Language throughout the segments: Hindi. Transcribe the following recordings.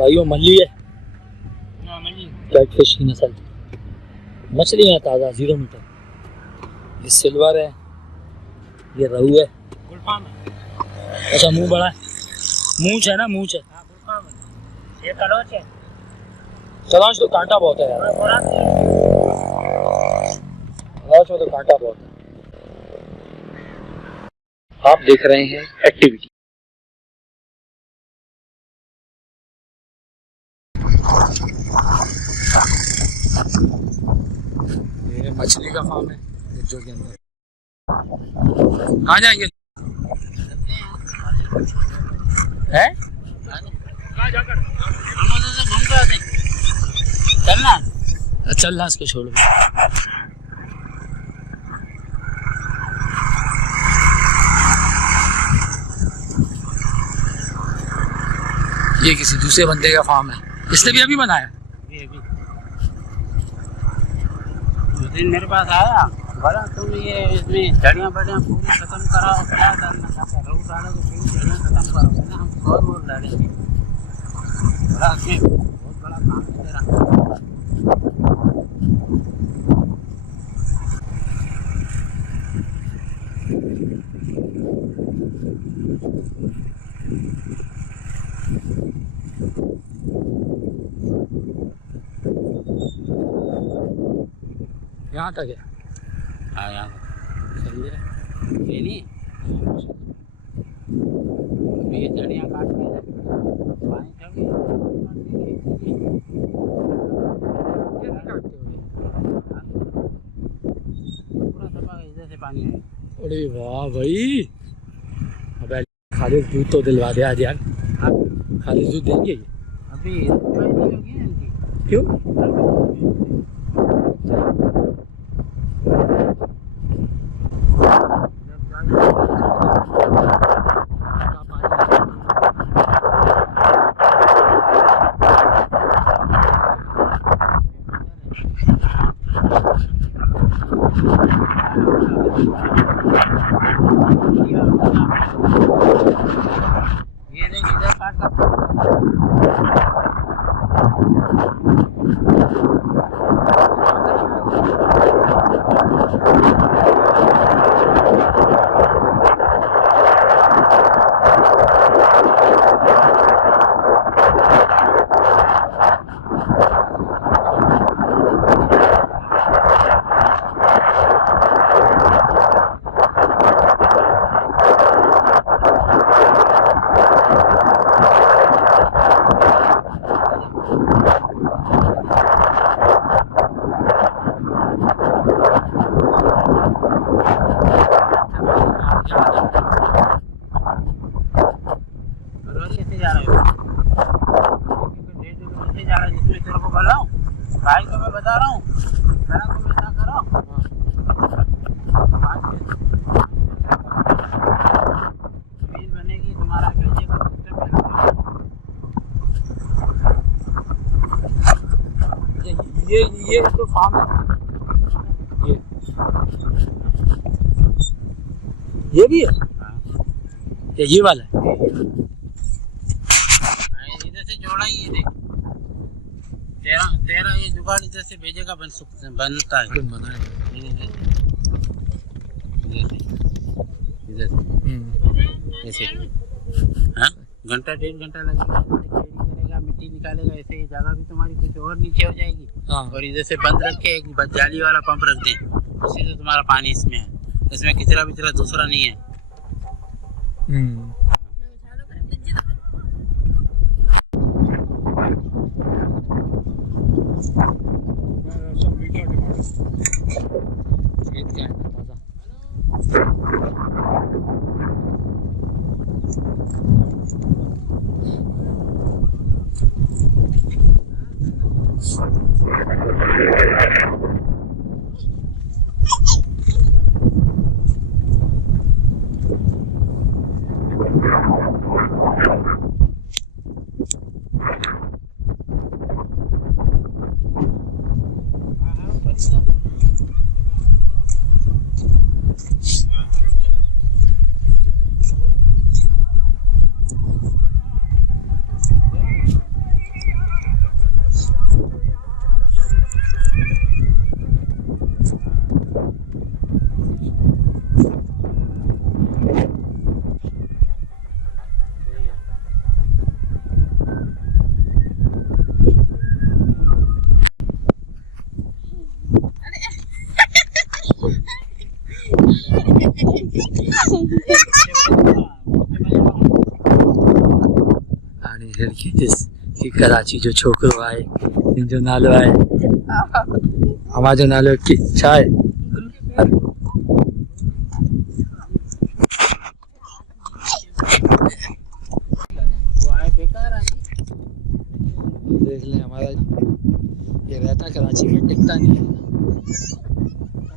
भाइयों मछली है, कैटफिश की नस्ल मछली है ताज़ा 0 मीटर। ये सिल्वर है, ये रहू है। अच्छा मुंह बड़ा है, मूंछ है ना, मूंछ है। ये कलौच है। कलौच तो कांटा बहुत है यार, कलौच में तो कांटा बहुत है। आप देख रहे हैं एक्टिविटी। ये मछली का फार्म है जो के अंदर। कहाँ जाएंगे हैं? चलना चलना इसको छोड़। ये किसी दूसरे बंदे का फार्म है, इसने भी अभी बनाया। उस दिन मेरे पास आया, बोला तुम ये इसमें जड़ियाँ बड़ियाँ पूरी खत्म कराओ, क्या करना चाहते हो, रोज डालो तो पूरी जड़ियाँ खत्म करो ना, हम और बोल डालेंगे। बोला इसमें बहुत बड़ा काम है तेरा। यहाँ तक है। हाँ यहाँ सही है। ये नहीं ये जड़ियाँ काट के पानी चाहिए पूरा सफा इधर से पानी है। अरे वाह भाई, अबे खालिद दूध तो दिलवा दे आज यार। खालिद दूध देंगे अभी नहीं होगी इनकी। क्यों? ये देखिए इधर काट का भाई को मैं बता रहा हूँ, मेरा को ऐसा करो जमीन बनेगी तुम्हारा भेजेगा ये तो फार्म है। ये भी है या ये वाला है? इधर से जोड़ा ही ये देख तेरा ये जुगाड़ इधर से भेजेगा बनता है इधर से ऐसे। हाँ घंटा 1.5 घंटा लगेगा, करेगा मिट्टी निकालेगा, ऐसे ही जगह भी तुम्हारी कुछ और नीचे हो जाएगी। हाँ। और इधर से बंद रख के एक जाली वाला पंप रख दें, उसी से तुम्हारा पानी इसमें है, इसमें किचरा विचरा दूसरा नहीं है। खेत क्या है ताज़ा। आणि हेरखी कराची जो छोकरो आहे इन जो नालो आहे हमारा जो नालो की छा आहे देख लें हमारा ये रहता कराची में टिकता नहीं है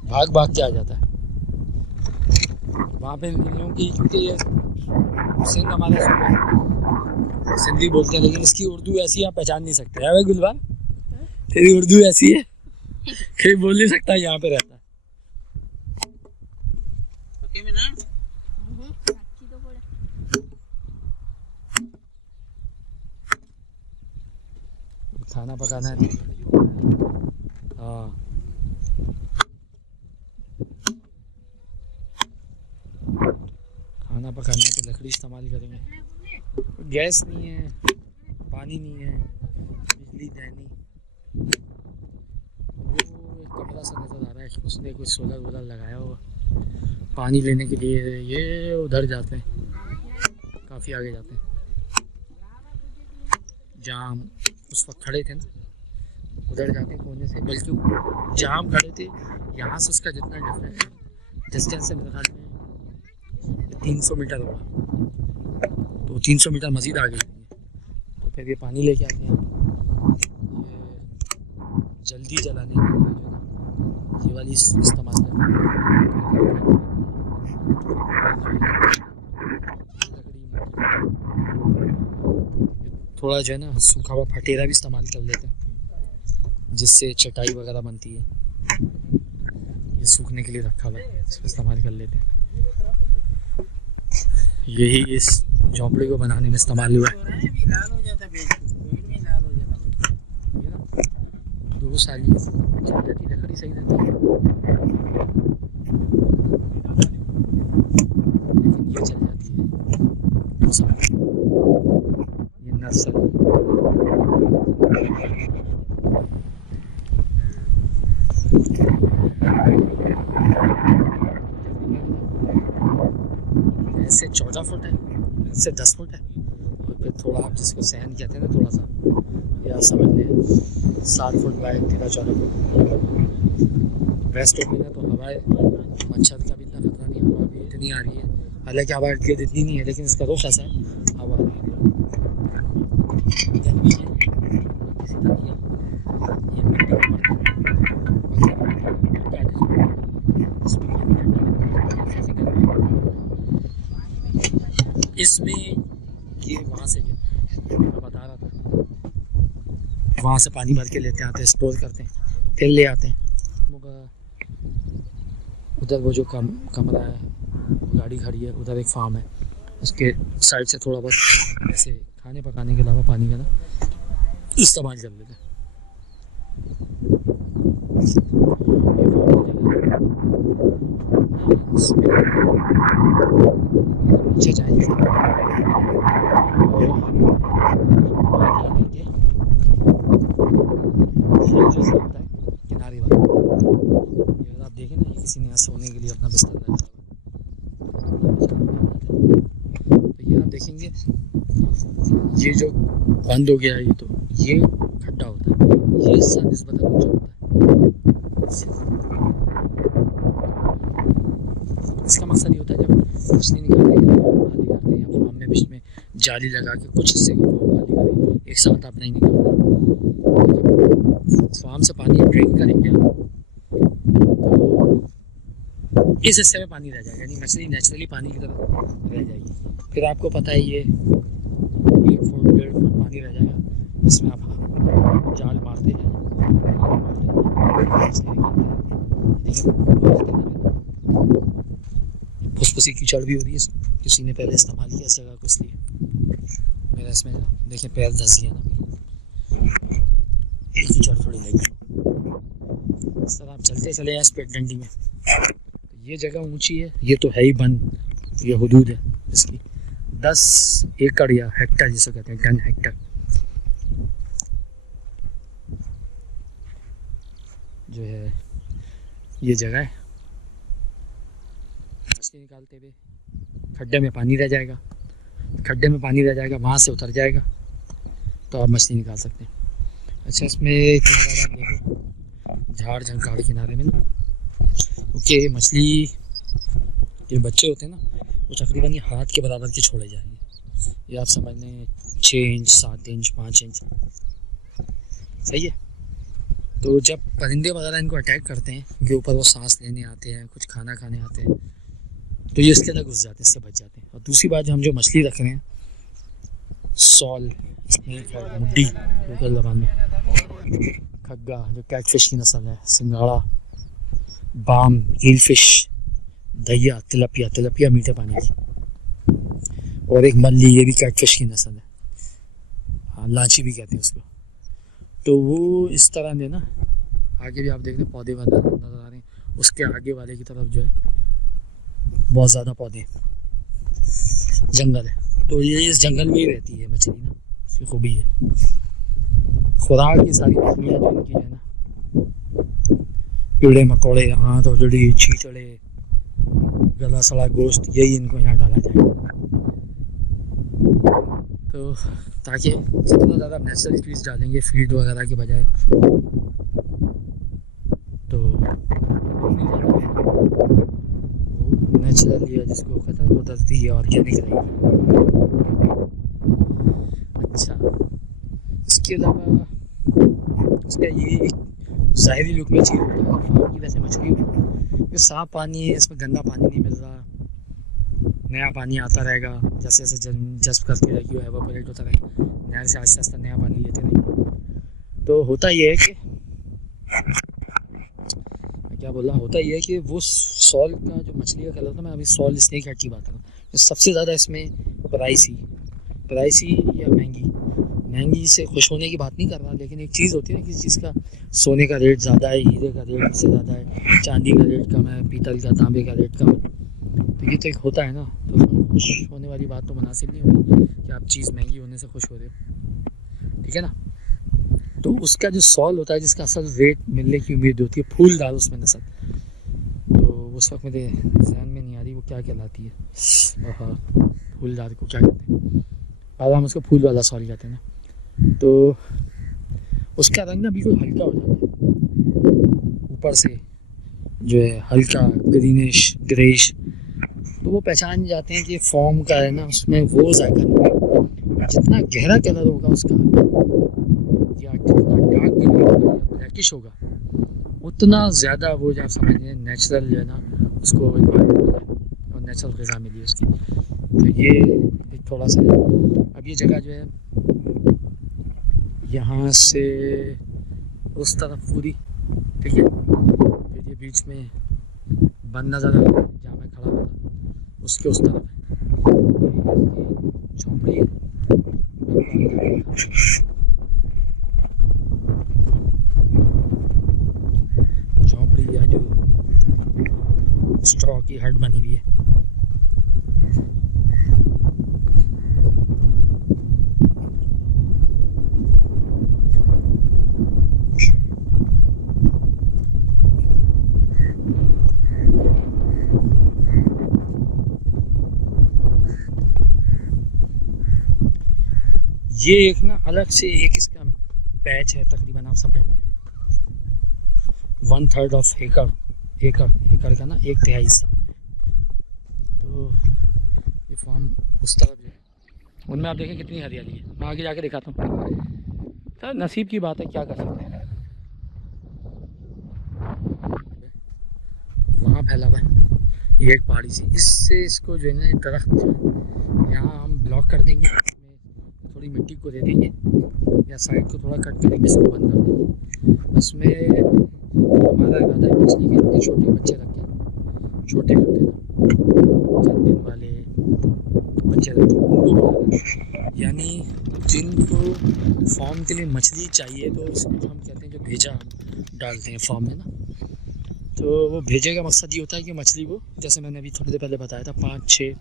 भाग भाग के आ जाता है वहाँ पे इन लोगों की क्योंकि ये सिंध हमारा सूबा है सिंधी बोलते हैं लेकिन इसकी उर्दू ऐसी आप पहचान नहीं सकते है गुलबार तेरी उर्दू ऐसी है कोई बोल नहीं सकता यहाँ पे रहता है खाना पकाना है हाँ खाना पकाना है तो लकड़ी इस्तेमाल करेंगे गैस नहीं है पानी नहीं है बिजली है नहीं वो एक कमरा सा नज़र आ रहा है उसने कुछ सोलर वोलर लगाया होगा पानी लेने के लिए ये उधर जाते हैं काफ़ी आगे जाते हैं जहाँ हम उस वक्त खड़े थे ना उधर जाते हैं कोने से बल्कि जहाँ हम खड़े थे यहाँ से उसका जितना डिस्टेंस है मेरे ख्याल में 300 मीटर होगा तो 300 मीटर मज़ीद आगे तो फिर ये पानी लेके आते हैं ये जल्दी जलाने के लिए ये वाली इस्तेमाल करते हैं थोड़ा जो है ना सूखा हुआ फटेरा भी इस्तेमाल कर लेते हैं जिससे चटाई वगैरह बनती है ये सूखने के लिए रखा हुआ है इसको इस्तेमाल कर लेते हैं यही इस झोंपड़ी को बनाने में इस्तेमाल हुआ है 2 साल चल जाती लकड़ी सही रहती है लेकिन ये चल जाती है 2 साल ये नर्सरी ऐसे 14 फुट है ऐसे 10 फुट है और फिर थोड़ा आप जिसको सहन कहते हैं ना थोड़ा सा या समझ लें 7 foot by 13-14 foot waste open है तो हवाएं मच्छर का भी इतना खतरा नहीं हवा भी इतनी आ रही है हालांकि हवा इतनी नहीं है लेकिन इसका रुख ऐसा है हवा गर्मी है इसी तरह ये मिट्टी का इसमें ये वहाँ से मैं बता रहा था वहाँ से पानी भर के लेते आते हैं स्टोर करते हैं फिर ले आते हैं उधर वो जो कमरा है गाड़ी खड़ी है उधर एक फार्म है उसके साइड से थोड़ा बहुत ऐसे खाने पकाने के अलावा पानी का ना इस्तेमाल कर लेते हैं नीचे जाएंगे किनारे वाला ये आप देखें ना ये किसी ने यहाँ सोने के लिए अपना बिस्तर लगाया तो ये आप देखेंगे ये जो बंद हो गया है ये तो ये खड्डा होता है ये हिस्सा निस्बतन ऊंचा होता है इसका मकसद ये होता है जब मछली निकालने के लिए खाली करते हैं या फार्म में बीच में जाली लगा के कुछ हिस्से को खाली करें एक साथ आप नहीं निकालते फार्म से पानी ड्रेन करेंगे तो इस हिस्से में पानी रह जाएगा यानी मछली नेचुरली पानी की तरफ रह जाएगी फिर आपको पता है ये 1 फुट 1.5 फुट पानी रह जाएगा इसमें आप जाल मारते हैं फुसफुसी कीचड़ भी हो रही है किसी ने पहले इस्तेमाल किया इस जगह को इसलिए मेरा इसमें देखें पैर धंस गया ना एक कीचड़ थोड़ी लगी इस तरह आप चलते चले इस पेट डंडी में तो ये जगह ऊंची है ये तो है ही बंद ये हुदूद है इसकी 10 एकड़ या हेक्टर जिसे कहते हैं 10 हेक्टर जो है ये जगह है मछली निकालते हुए खड्डे में पानी रह जाएगा, वहाँ से उतर जाएगा, तो आप मछली निकाल सकते हैं। अच्छा, इसमें इतना ज़्यादा आप देखो झाड़ झंकाड़ किनारे में ना, क्योंकि मछली के बच्चे होते हैं ना, वो तकरीबन ये हाथ के बराबर के छोड़े जाएंगे। ये आप समझ लें 6 इंच, 7 इंच, 5 इंच, सही है। तो जब परिंदे वगैरह इनको अटैक करते हैं, इनके ऊपर वो सांस लेने आते हैं, कुछ खाना खाने आते हैं, तो ये इसके अंदर घुस जाते हैं, इससे बच जाते हैं। और दूसरी बात, हम जो मछली रख रहे हैं, सॉल, स्नेक है, मुड्डी लोकल जबान में, खग्गा जो कैटफिश की नस्ल है, सिंगाड़ा, बाम, हील फिश, दहिया, तिलपिया मीठे पानी की, और एक मल्ली, ये भी कैटफिश की नस्ल है, हाँ लाची भी कहते हैं उसको। तो वो इस तरह ने ना, आगे भी आप देख रहे हैं पौधे नज़र आ रहे हैं, उसके आगे वाले की तरफ जो है बहुत ज़्यादा पौधे, जंगल है। तो ये इस जंगल में ही रहती है मछली ना, इसकी खूबी है। खुराक की सारी मछलियाँ जो इनकी है ना, कीड़े मकोड़े, हाथ और जड़ी, छींचड़े, गला सड़ा गोश्त, यही इनको यहाँ डाला जाए। तो ताकि जितना ज़्यादा नेचुरल चीज़ डालेंगे फीड वगैरह के बजाय, तो नेचुरल या जिसको कहता है कुदरती है, ऑर्गेनिक रहेगी। अच्छा, इसके अलावा इसका ये ज़ाहिरी लुक में चीज़ होता है फार्म की, वैसे मछली ये साफ पानी है, इसमें गंदा पानी नहीं मिल रहा, नया पानी आता रहेगा, जैसे जैसे जज्ब करते रहेगी, एवापोरेट होता रहेगा, नहर से आहिस्ता आहिस्ता नया पानी लेते रहेंगे। तो होता ये है कि क्या बोला, होता ये है कि वो सॉल का जो मछली का कलर था, मैं अभी सॉल स्नेक हेड की बात कर रहा हूँ, तो सबसे ज़्यादा इसमें प्राइसी या महंगी से खुश होने की बात नहीं कर रहा, लेकिन एक चीज़ होती है ना, किसी चीज़ का सोने का रेट ज़्यादा है, हीरे का रेट इससे ज़्यादा है, चांदी का रेट कम है, पीतल का, तांबे का रेट कम है, तो ये तो एक होता है ना। तो उसमें खुश होने वाली बात तो मुनासिब नहीं होगी कि आप चीज़ महंगी होने से खुश हो रहे हो, ठीक है ना। तो उसका जो सॉल होता है, जिसका असल रेट मिलने की उम्मीद होती है, फूलदार उसमें नस्ल, तो उस वक्त मेरे जहन में नहीं आ रही वो क्या कहलाती है, हाँ फूलदार को क्या कहते हैं, और हम उसको फूल वाला सॉल कहते हैं ना। तो उसका रंग ना बिल्कुल हल्का हो जाता है, ऊपर से जो है हल्का ग्रेइश, तो वो पहचान जाते हैं कि फॉर्म का है ना, उसमें वो जायका नहीं, जितना गहरा कलर होगा उसका, या जितना डार्क ग्रीन होगा या ब्लैकिश होगा, उतना ज़्यादा वो जो आप समझिए नेचुरल जो है ना, उसको और नेचुरल ग़िज़ा मिली उसकी। तो ये एक थोड़ा सा है। अब ये जगह जो है यहाँ से उस तरफ पूरी, ठीक है, फिर ये बीच में बंद नज़र आ रहा है जहाँ मैं खड़ा हुआ था, उसके उस तरफ झोंपड़ी है, झोंपड़ी या जो स्ट्रॉ की हट बनी हुई है। ये एक ना अलग से एक इसका पैच है, तकरीबन आप समझ लें 1/3 ऑफ एकड़ का ना 1/3 हिस्सा। तो ये फार्म उस तरफ जो है, उनमें आप देखें कितनी हरियाली है। मैं आगे जाके दिखाता हूँ, सर नसीब की बात है, क्या कर सकते हैं। वहाँ फैला हुआ है ये एक पहाड़ी सी, इससे इसको जो है ना दरख्त जो है यहाँ हम ब्लॉक कर देंगे, थोड़ी मिट्टी को दे देंगे या साइड को थोड़ा कट करेंगे, इसको बंद कर देंगे। उसमें हमारा इरादा है मछली के इतने छोटे बच्चे रखें, छोटे जो थे ना 3 दिन वाले बच्चे रखें, उनको बड़ा, यानी जिनको फार्म के लिए मछली चाहिए, तो इसमें जो हम कहते हैं जो भेजा डालते हैं फार्म में ना, तो वो भेजे का मकसद ये होता है कि मछली को, जैसे मैंने अभी थोड़ी देर पहले बताया था, 5-6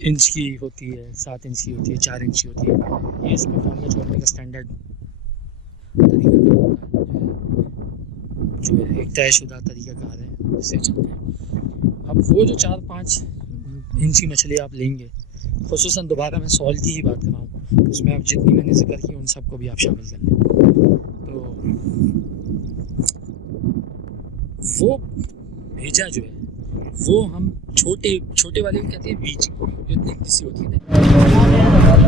इंच की होती है, 7 इंच की होती है, 4 इंच की होती है। ये इसको फार्म में छोड़ने का स्टैंडर्ड तरीका होता है, जो है एक तयशुदा तरीका कार है, इससे चलते हैं। अब वो जो 4-5 इंची मछली आप लेंगे, खुसूसन दोबारा मैं सॉल की ही बात कर रहा हूँ, उसमें आप जितनी मैंने जिक्र की उन सबको भी आप शामिल कर लें। तो वो भेजा जो है वो हम छोटे वाले को कहते हैं बीज, जो इतनी किसी होती है ना।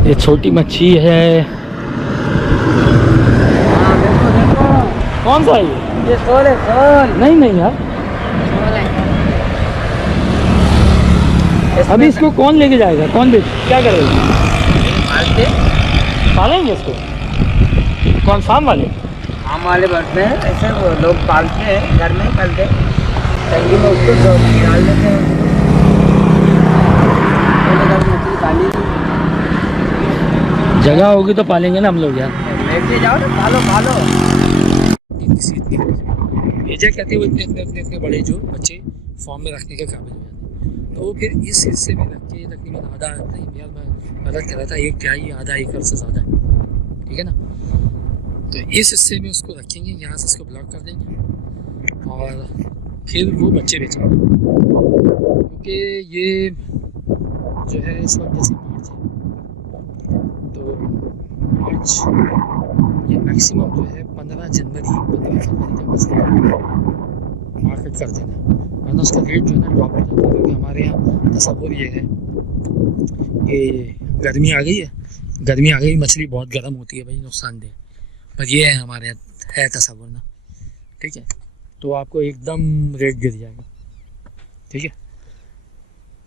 ये छोटी मच्छी है। कौन सा है ये सोल है, सोल नहीं यार, अभी इसको कौन लेके जाएगा, कौन बेच क्या करेगा? पालेंगे इसको कौन, फार्म वाले बढ़ते हैं ऐसे, वो लोग पालते हैं घर में, पालते हैं टंकी में, उसको डाल देते हैं, मछली पाली जगह होगी तो पालेंगे ना हम लोग यार। लेके जाओ ना, पालो भेजा कहते हैं वो इतने बड़े जो बच्चे फॉर्म में रखने के काबिल हो जाते हैं, तो वो फिर इस हिस्से में रख के तकरीबन आधा, नहीं यार मैं गलत कर रहा था, एक तिहाई आधा एकड़ से ज़्यादा है, ठीक है ना। तो इस हिस्से में उसको रखेंगे, यहाँ से इसको ब्लॉक कर देंगे और फिर वो बच्चे बेचेंगे, क्योंकि ये जो है इस वक्त जैसे मार्च है, तो मार्च ये मैक्सिमम जो है 15 जनवरी 15 फरवरी तक मछली मार्केट कर देना, वरना उसका रेट जो है ना ड्रॉप हो जाता है। क्योंकि हमारे यहाँ तस्वुर ये है कि गर्मी आ गई, मछली बहुत गर्म होती है भाई, नुकसानदेह, पर ये है हमारे यहाँ है तस्वुर ना, ठीक है। तो आपको एकदम रेट गिर जाएगा, ठीक है।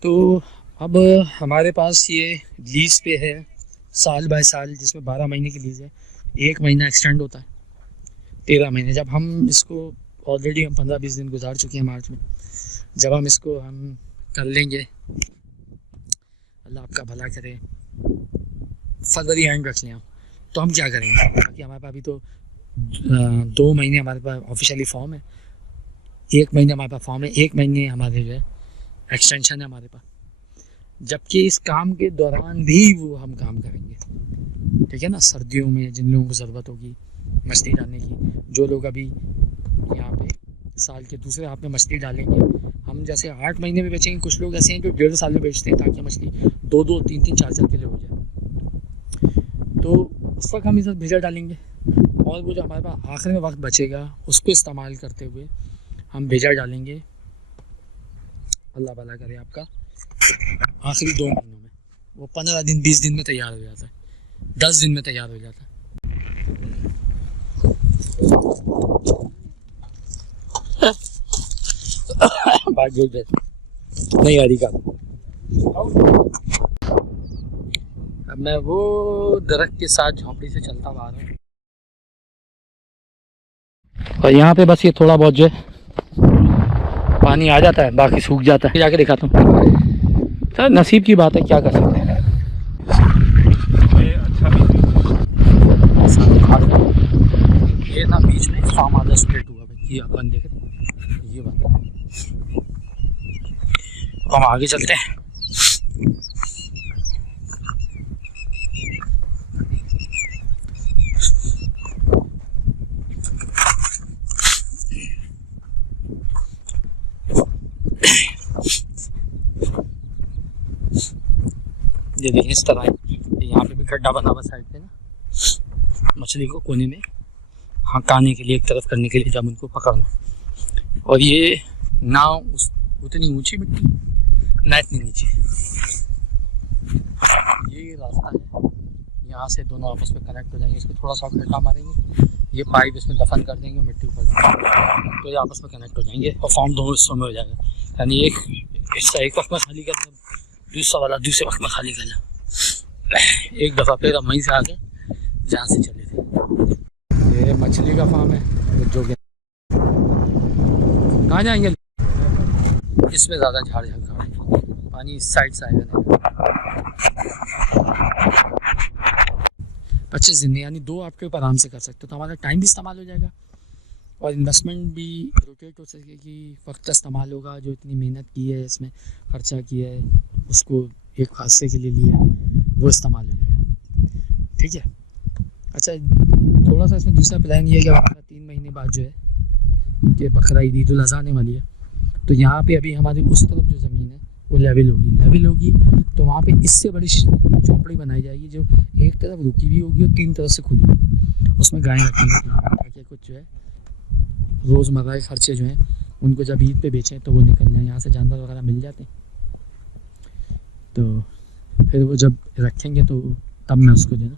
तो अब हमारे पास ये लीज पे है साल बाय साल, जिसमें 12 महीने की लीज है, 1 महीना एक्सटेंड होता है 13 महीने। जब हम इसको ऑलरेडी हम 15-20 दिन गुजार चुके हैं मार्च में, जब हम इसको हम कर लेंगे, अल्लाह आपका भला करे, फरवरी एंड रख लें, तो हम क्या करेंगे, क्योंकि हमारे पास अभी तो 2 महीने हमारे पास ऑफिशियली फॉर्म है, 1 महीने हमारे पास फॉर्म है, 1 महीने हमारे जो है एक्सटेंशन है हमारे पास, जबकि इस काम के दौरान भी वो हम काम करेंगे, ठीक है ना। सर्दियों में जिन लोगों को ज़रूरत होगी मछली डालने की, जो लोग अभी यहाँ पे साल के दूसरे हाथ में मछली डालेंगे, हम जैसे 8 महीने में बेचेंगे, कुछ लोग ऐसे हैं जो 1.5 साल में बेचते हैं ताकि मछली 2-2, 3-3, 4-4 किलो हो जाए। तो उस वक्त हम इस भेजा डालेंगे, और वो जो हमारे पास आखिर में वक्त बचेगा उसको इस्तेमाल करते हुए हम भेजा डालेंगे। अल्लाह भला करे आपका, आखिरी 2 महीनों में वो 15 दिन 20 दिन में तैयार हो जाता है, 10 दिन में तैयार हो जाता है। नहीं आ रही का, अब मैं वो दरख्त के साथ झोंपड़ी से चलता हुआ आ रहा हूँ, और यहाँ पे बस ये थोड़ा बहुत जो है पानी आ जाता है, बाकी सूख जाता है। जाके दिखाता हूँ सर, नसीब की बात है, क्या कर सकते हैं। ये ना बीच में फार्म आधा स्प्लिट हुआ भाई, ये अपन देख रहे हैं, ये बात। हम आगे चलते हैं। ये देखिए इस तरह यहाँ पे भी गड्ढा बना हुआ साइड पे ना, मछली को कोने में हकाने के लिए, एक तरफ करने के लिए जब उनको पकड़ना। और ये ना उतनी ऊंची मिट्टी ना इतनी नीचे, ये रास्ता है, यहाँ से दोनों आपस में कनेक्ट हो जाएंगे। इसको थोड़ा सा गड्ढा मारेंगे, ये पाइप इसमें दफन कर देंगे, मिट्टी ऊपर तो ये आपस में कनेक्ट हो जाएंगे और फॉर्म दोनों हिस्सों में हो जाएगा। यानी एक हिस्सा एक वक्त में खाली करना, दूसरा वाला दूसरे वक्त में खाली करना। एक दफ़ा फिर हम वहीं से आगे जहाँ से चले थे। ये मछली का फार्म है जो कि कहाँ जाएंगे, इसमें ज़्यादा झाड़ झंकार है, पानी इस साइड से आएगा नहीं। 25 दिन यानी 2 आपके ऊपर आराम से कर सकते हो, तो हमारा टाइम भी इस्तेमाल हो जाएगा और इन्वेस्टमेंट भी रोटेट हो सकेगी, वक्त इस्तेमाल होगा, जो इतनी मेहनत की है इसमें खर्चा किया है उसको एक हादसे के लिए लिया है वो इस्तेमाल हो जाएगा, ठीक है। अच्छा, थोड़ा सा इसमें दूसरा प्लान ये है कि हमारा 3 महीने बाद जो है, क्योंकि बकरा ईद उल अज़हा आने वाली है, तो यहाँ पे अभी हमारी उस तरफ जो ज़मीन है वो लेवल होगी तो वहाँ पे इससे बड़ी झोंपड़ी बनाई जाएगी जो एक तरफ रुकी भी होगी और 3 तरफ से खुली होगी। उसमें गायें रखेंगे ताकि कुछ जो है रोज़मर्रा के खर्चे जो हैं उनको जब ईद पे बेचें तो वो निकल जाएँ, यहाँ से जानवर वगैरह मिल जाते हैं। तो फिर वो जब रखेंगे तो तब मैं उसको जो है ना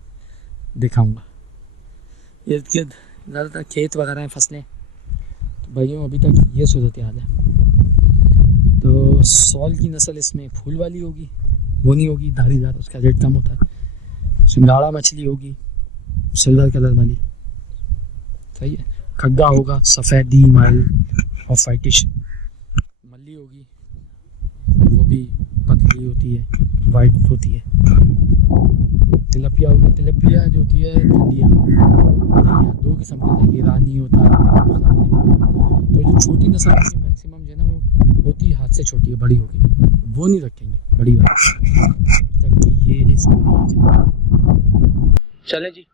दिखाऊँगा। इर्द गिर्द ज़्यादातर खेत वगैरह हैं, फसलें। तो भाइयों अभी तक ये सूरत हाल है। तो सॉल की नस्ल इसमें फूल वाली होगी, वो नहीं होगी धारीदार, उसका रेट कम होता है। सिंगाड़ा मछली होगी सिल्वर कलर वाली, सही है। खग्गा होगा सफ़ेदी माइल और फाइटिश। मल्ली होगी, वो भी पतली होती है, वाइट होती है। तिलपिया होगी, तिलपिया जो होती है दलिया, 2 किस्म की होती है, रानी होता है तो जो छोटी नस्ल की मैक्सिमम जो है ना वो होती है हाथ से छोटी है, बड़ी होगी वो नहीं रखेंगे बड़ी वाली। तक ये स्टोरी है। चले जी।